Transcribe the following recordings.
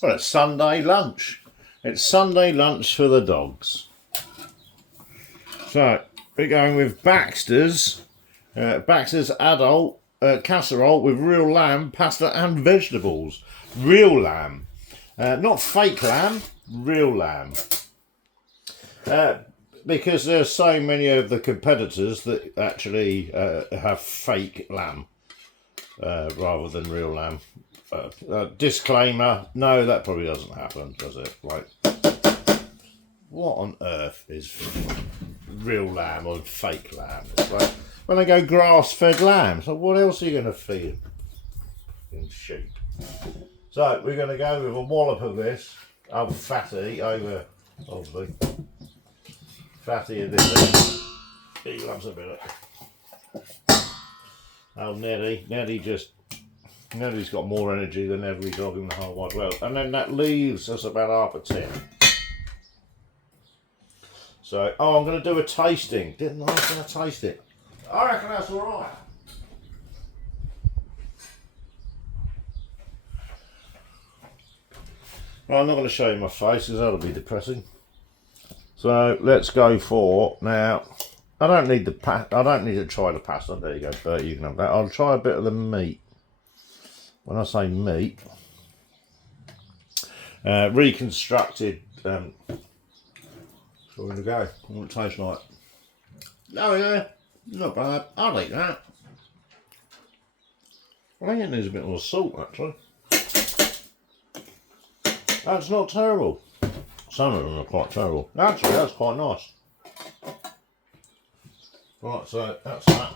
Well, it's Sunday lunch. It's Sunday lunch for the dogs. So we're going with Baxter's adult casserole with real lamb, pasta and vegetables. Real lamb. Not fake lamb, real lamb. Because there's so many of the competitors that actually have fake lamb rather than real lamb. Disclaimer, no, that probably doesn't happen, does it? Like, what on earth is real lamb or fake lamb? It's like when they go grass-fed lamb, so what else are you going to feed them? Sheep. So we're going to go with a wallop of this, of fatty over, obviously. Fatty in this. He loves a bit of. Oh, Neddy's got more energy than every dog in the whole wide world. And then that leaves us about half a tin. So, I'm going to do a tasting. Didn't I was going to taste it? I reckon that's alright. Well, I'm not going to show you my face because that'll be depressing. So let's go for now. I don't need to try the pasta. There you go, Bert. You can have that. I'll try a bit of the meat. When I say meat, reconstructed. So we're gonna go. What it tastes like? Oh yeah, not bad. I'll eat that. I think it needs a bit more salt actually. That's not terrible. Some of them are quite terrible. Actually, that's quite nice. Right, so that's that.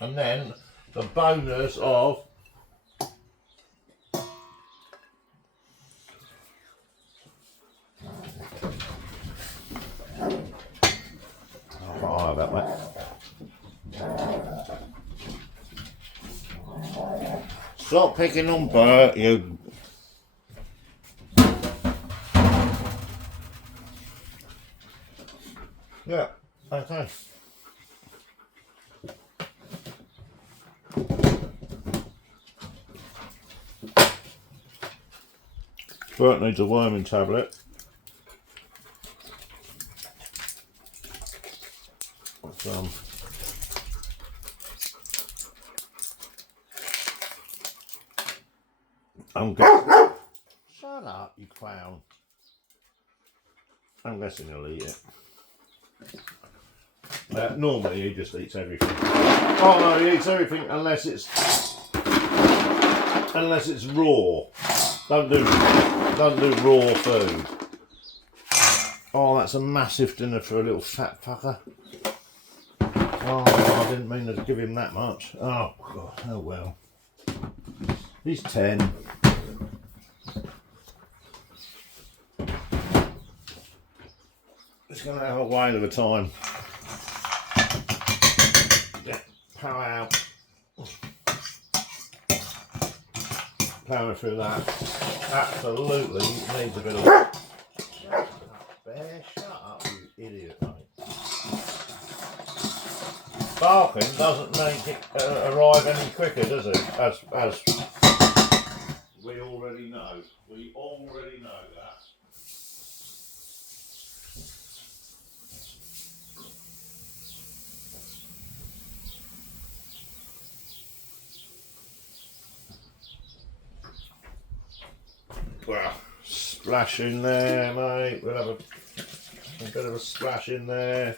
And then the bonus of I'll have that, mate. Stop picking on Bert, you. Yeah, okay. Bert needs a worming tablet. I'm guessing. Shut up, you clown. I'm guessing he'll eat it. Normally he just eats everything. Oh no, he eats everything unless it's raw. Don't do raw food. Oh, that's a massive dinner for a little fat fucker. Oh, I didn't mean to give him that much. Oh God, oh well. He's 10. He's going to have a whale of a time. Yeah, power out. Power through that. Absolutely needs a bit of... Shut up, Bear. Shut up, you idiot, mate. Barking doesn't make it arrive any quicker, does it? As we already know. We already know that. Well, splash in there, mate. We'll have a bit of a splash in there.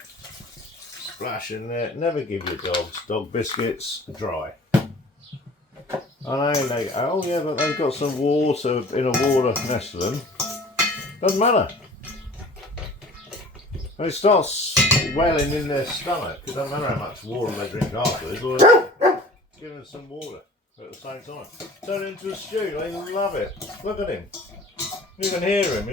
Splash in there. Never give your dogs dog biscuits dry. I know they. Oh yeah, but they've got some water in a water next to them. Doesn't matter. They start swelling in their stomach. It doesn't matter how much water they drink afterwards. Or give them some water at the same time. Turn it into a stew. They love it. Look at him. You can hear him.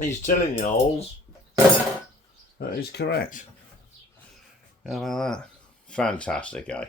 He's telling you alls that he's correct. How about that? Fantastic, eh?